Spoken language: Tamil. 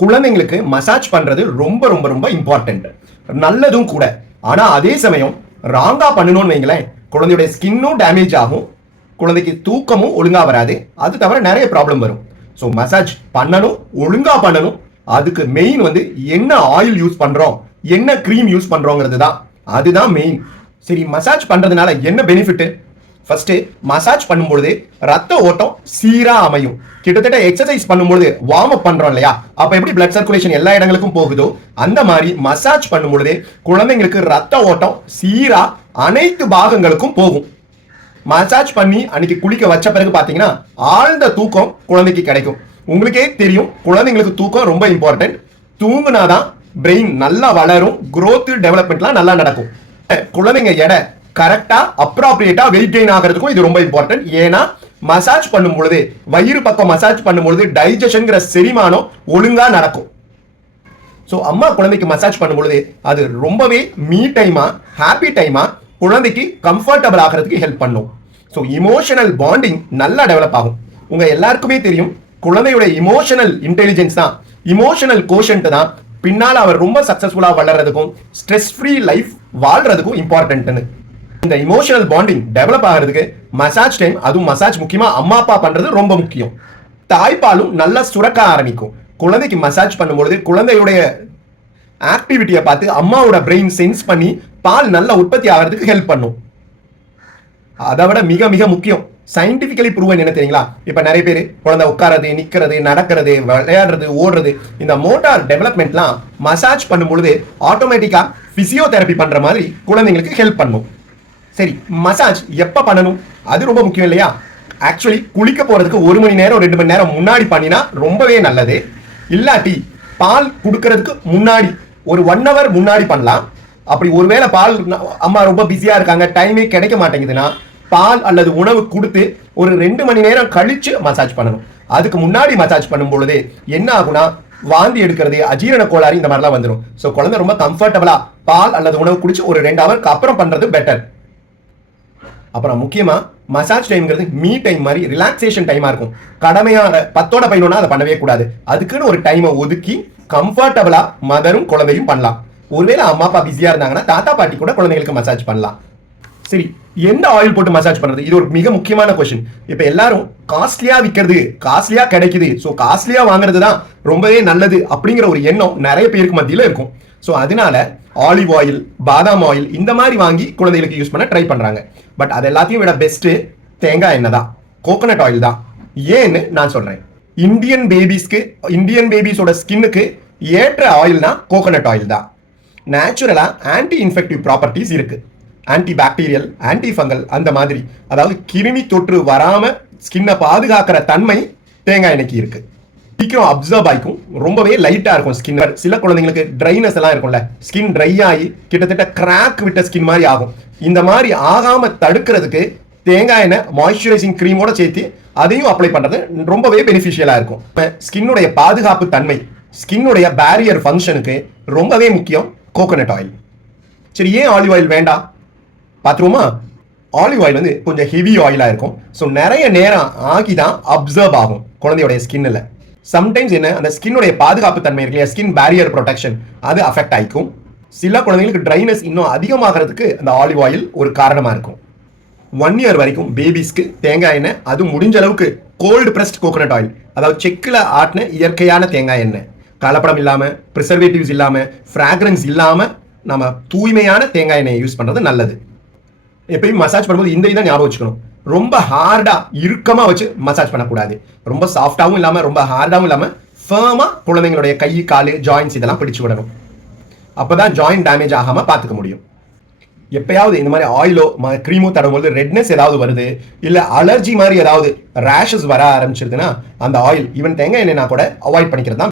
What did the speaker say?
குழந்தைங்களுக்கு மசாஜ் பண்றது ரொம்ப ரொம்ப ரொம்ப இம்பார்ட்டன்ட், நல்லதும் கூட. ஆனா அதே சமயம் ராங்கா பண்ணணும்னு வைங்களேன், குழந்தையுடைய ஸ்கின்னும் டேமேஜ் ஆகும், குழந்தைக்கு தூக்கமும் ஒழுங்கா வராது, அது தவிர நிறைய ப்ராப்ளம் வரும். ஸோ மசாஜ் பண்ணணும், ஒழுங்கா பண்ணணும். அதுக்கு மெயின் வந்து என்ன ஆயில் யூஸ் பண்றோம், என்ன கிரீம் யூஸ் பண்றோங்கிறது தான், அதுதான் மெயின். சரி, மசாஜ் பண்றதுனால என்ன பெனிஃபிட்? ஃபர்ஸ்ட், மசாஜ் பண்ணும்பொழுது ரத்த ஓட்டம் சீரா அமையும். கிட்டத்தட்ட எக்ஸசைஸ் பண்ணும்பொழுது வார்ம் அப் பண்றோம் இல்லையா, அப்ப எப்படி பிளட் சர்க்குலேஷன் எல்லா இடங்களுக்கும் போகுதோ அந்த மாதிரி மசாஜ் பண்ணும்பொழுது குழந்தைங்களுக்கு ரத்த ஓட்டம் சீரா அனைத்து பாகங்களுக்கும் போகும். மசாஜ் பண்ணி அன்னைக்கு குளிக்க வச்ச பிறகு பாத்தீங்கன்னா ஆழ்ந்த தூக்கம் குழந்தைக்கு கிடைக்கும். உங்களுக்கே தெரியும், குழந்தைங்களுக்கு தூக்கம் ரொம்ப இம்பார்ட்டன்ட். தூங்குனாதான் பிரெயின் நல்லா வளரும், growth டெவலப்மெண்ட்லாம் நல்லா நடக்கும். குழந்தைங்க எடை கரெக்டா அப்ராப்ரியேட்டா வெயிட் கெயின் ஆகிறதுக்கும் இது ரொம்ப இம்பார்ட்டன்ட். ஏன்னா மசாஜ் பண்ணும் பொழுது, வயிறு பக்கம் மசாஜ் பண்ணும் பொழுது டைஜஷன்ங்கிற செரிமானம் ஒழுங்கா நடக்கும். ஸோ அம்மா குழந்தைக்கு மசாஜ் பண்ணும் பொழுது அது ரொம்பவே மீ டைமா, ஹாப்பி டைமா குழந்தைக்கு கம்ஃபர்டபுள் ஆகிறதுக்கு ஹெல்ப் பண்ணும். ஸோ இமோஷனல் பாண்டிங் நல்லா டெவலப் ஆகும். உங்க எல்லாருக்குமே தெரியும், குழந்தையுடைய இமோஷனல் இன்டெலிஜென்ஸ் தான், இமோஷனல் கோஷன்ட் தான் பின்னால் அவர் ரொம்ப சக்சஸ்ஃபுல்லா வளர்றதுக்கும் ஸ்ட்ரெஸ் ஃப்ரீ லைஃப் வாழ்றதுக்கும் இம்பார்ட்டன்ட்னு. இந்த இமோஷனல் பாண்டிங் டெவலப் ஆகிறதுக்கு மசாஜ் டைம், அதுவும் மசாஜ் முக்கியமா அம்மா அப்பா பண்றது ரொம்ப முக்கியம். தாய்ப்பாலும் நல்லா சுரக்க ஆரம்பிக்கும். குழந்தைக்கு மசாஜ் பண்ணும்பொழுது குழந்தையுடைய ஆக்டிவிட்டியை பார்த்து அம்மாவோட பிரெயின் சென்ஸ் பண்ணி பால் நல்லா உற்பத்தி ஆகிறதுக்கு ஹெல்ப் பண்ணும். அதை விட மிக மிக முக்கியம், சயின்டிபிக்கலி ப்ரூவன் என்ன தெரியுங்களா? இப்ப நிறைய பேர் குழந்தை உட்காரது, நிக்கிறது, நடக்கிறது, விளையாடுறது, ஓடுறது, இந்த மோட்டார் டெவலப்மெண்ட்லாம் மசாஜ் பண்ணும்பொழுது ஆட்டோமேட்டிக்கா பிசியோதெரப்பி பண்ற மாதிரி குழந்தைங்களுக்கு ஹெல்ப் பண்ணும். சரி, மசாஜ் எப்ப பண்ணணும்? அது ரொம்ப முக்கியம் இல்லையா? ஆக்சுவலி குளிக்க போறதுக்கு 1 மணி நேரம் 2 மணி நேரம் முன்னாடி பண்ணினா ரொம்பவே நல்லது. இல்லாட்டி பால் கொடுக்கறதுக்கு முன்னாடி ஒரு 1 hour முன்னாடி பண்ணலாம். அப்படி ஒருவேளை பால் அம்மா ரொம்ப பிஸியா இருக்காங்க, டைமே கிடைக்க மாட்டேங்குதுன்னா பால் அல்லது உணவு கொடுத்து ஒரு 2 மணி நேரம் கழிச்சு மசாஜ் பண்ணணும். அதுக்கு முன்னாடி மசாஜ் பண்ணும் பொழுது என்ன ஆகுனா வாந்தி எடுக்கிறது, அஜீரண கோளாறு இந்த மாதிரிலாம் வந்துடும். ஸோ குழந்தை ரொம்ப கம்ஃபர்டபுளா பால் அல்லது உணவு குடிச்சு ஒரு 2 ஹவருக்கு அப்புறம் பண்றது பெட்டர். அப்புறம் முக்கியமா மசாஜ் டைம்ங்கிறது மீ டைம் மாதிரி ரிலாக்ஸேஷன் டைமா இருக்கும். கடமையான 10ஓட 11 அதை பண்ணவே கூடாது. அதுக்குன்னு ஒரு டைமை ஒதுக்கி கம்ஃபர்டபுளா மதரும் குழந்தையும் பண்ணலாம். ஒருவேளை அம்மா அப்பா பிஸியா இருந்தாங்கன்னா தாத்தா பாட்டி கூட குழந்தைங்களுக்கு மசாஜ் பண்ணலாம். சரி, எந்த ஆயில் போட்டு மசாஜ் பண்றது? இது ஒரு மிக முக்கியமான கொஸ்டின். இப்ப எல்லாரும் காஸ்ட்லியா விற்கிறது, காஸ்ட்லியா கிடைக்குது, ஸோ காஸ்ட்லியா வாங்குறது தான் ரொம்பவே நல்லது அப்படிங்கிற ஒரு எண்ணம் நிறைய பேருக்கு மத்தியில் இருக்கும். ஸோ அதனால ஆலிவ் ஆயில், பாதாம் ஆயில் இந்த மாதிரி வாங்கி குழந்தைகளுக்கு யூஸ் பண்ண ட்ரை பண்றாங்க. பட் அது எல்லாத்தையும் விட பெஸ்ட் தேங்காய் எண்ணெய் தான், கோகோனட் ஆயில் தான். ஏன்னு நான் சொல்றேன். இந்தியன் பேபிஸோட ஸ்கின்னுக்கு ஏற்ற ஆயில்னா கோகோனட் ஆயில் தான். நேச்சுரலா ஆன்டி இன்ஃபெக்டிவ் ப்ராப்பர்ட்டிஸ் இருக்கு, ஆன்டி பாக்டீரியல், ஆன்டி ஃபங்கல், அந்த மாதிரி, அதாவது கிருமி தொற்று வராம ஸ்கின்னை பாதுகாக்கிற தன்மை தேங்காய் எண்ணெய்க்கு இருக்கு. சீக்கிரம் அப்சர்வ் ஆகிக்கும், ரொம்பவே லைட்டா இருக்கும் ஸ்கின். சில குழந்தைங்களுக்கு ட்ரைனஸ் எல்லாம் இருக்கும்ல, ஸ்கின் ட்ரை ஆகி கிட்டத்தட்ட கிராக் விட்ட ஸ்கின் மாதிரி ஆகும். இந்த மாதிரி ஆகாம தடுக்கிறதுக்கு தேங்காய் எண்ணெய் மாய்ஸ்சரைசிங் கிரீமோட சேர்த்து அதையும் அப்ளை பண்றது ரொம்பவே பெனிஃபிஷியலா இருக்கும். ஸ்கின்னுடைய பாதுகாப்பு தன்மை, ஸ்கின்னுடைய பேரியர் ஃபங்க்ஷனுக்கு ரொம்பவே முக்கியம் கோகோனட் ஆயில். சரி, ஏன் ஆலிவ் ஆயில் வேண்டாம் பார்த்துருவோமா? ஆலிவ் ஆயில் வந்து கொஞ்சம் ஹெவி ஆயிலா இருக்கும். ஸோ நிறைய நேரம் ஆகி தான் அப்சர்வ் ஆகும் குழந்தையோடைய ஸ்கின்னில். சம்டைம்ஸ் என்ன, அந்த ஸ்கின்னுடைய பாதுகாப்பு தன்மை இருக்கு இல்லையா, ஸ்கின் பேரியர் ப்ரொடெக்ஷன், அது அஃபெக்ட் ஆகிக்கும். சில குழந்தைங்களுக்கு ட்ரைனஸ் இன்னும் அதிகமாகிறதுக்கு அந்த ஆலிவ் ஆயில் ஒரு காரணமா இருக்கும். 1 year வரைக்கும் பேபிஸ்க்கு தேங்காய் எண்ணெய், அது முடிஞ்ச அளவுக்கு கோல்டு பிரஸ்ட் கோகோனட் ஆயில், அதாவது செக்கில் ஆட்டின இயற்கையான தேங்காய் எண்ணெய், கலப்படம் இல்லாம, ப்ரிசர்வேட்டிவ்ஸ் இல்லாம, ஃப்ராக்ரன்ஸ் இல்லாம நம்ம தூய்மையான தேங்காய் எண்ணெயை யூஸ் பண்றது நல்லது. எப்பயும் மசாஜ் பண்ணும்போது இந்த இதை ஞாபகம் வச்சுக்கணும், ரொம்ப ஹார்டா இறுக்கமா வச்சு மசாஜ் பண்ணக்கூடாது. ரொம்ப சாஃப்டாவும் இல்லாம ரொம்ப ஹார்டாவும் இல்லாம ஃபர்மா குழந்தைங்களுடைய கை, காலு, ஜாயின்ஸ் இதெல்லாம் பிடிச்சு விடணும். அப்பதான் ஜாயின்ட் டேமேஜ் ஆகாம பார்த்துக்க முடியும். எப்பயாவது இந்த மாதிரி ஆயிலோ கிரீமோ தடவும்போது ரெட்னஸ் ஏதாவது வருது, இல்ல அலர்ஜி மாதிரி ஏதாவது ரேஷஸ் வர ஆரம்பிச்சிருதுன்னா அந்த ஆயில், ஈவன் தேங்காய் எண்ணெய்னா கூட அவாய்ட் பண்ணிக்கிறது தான்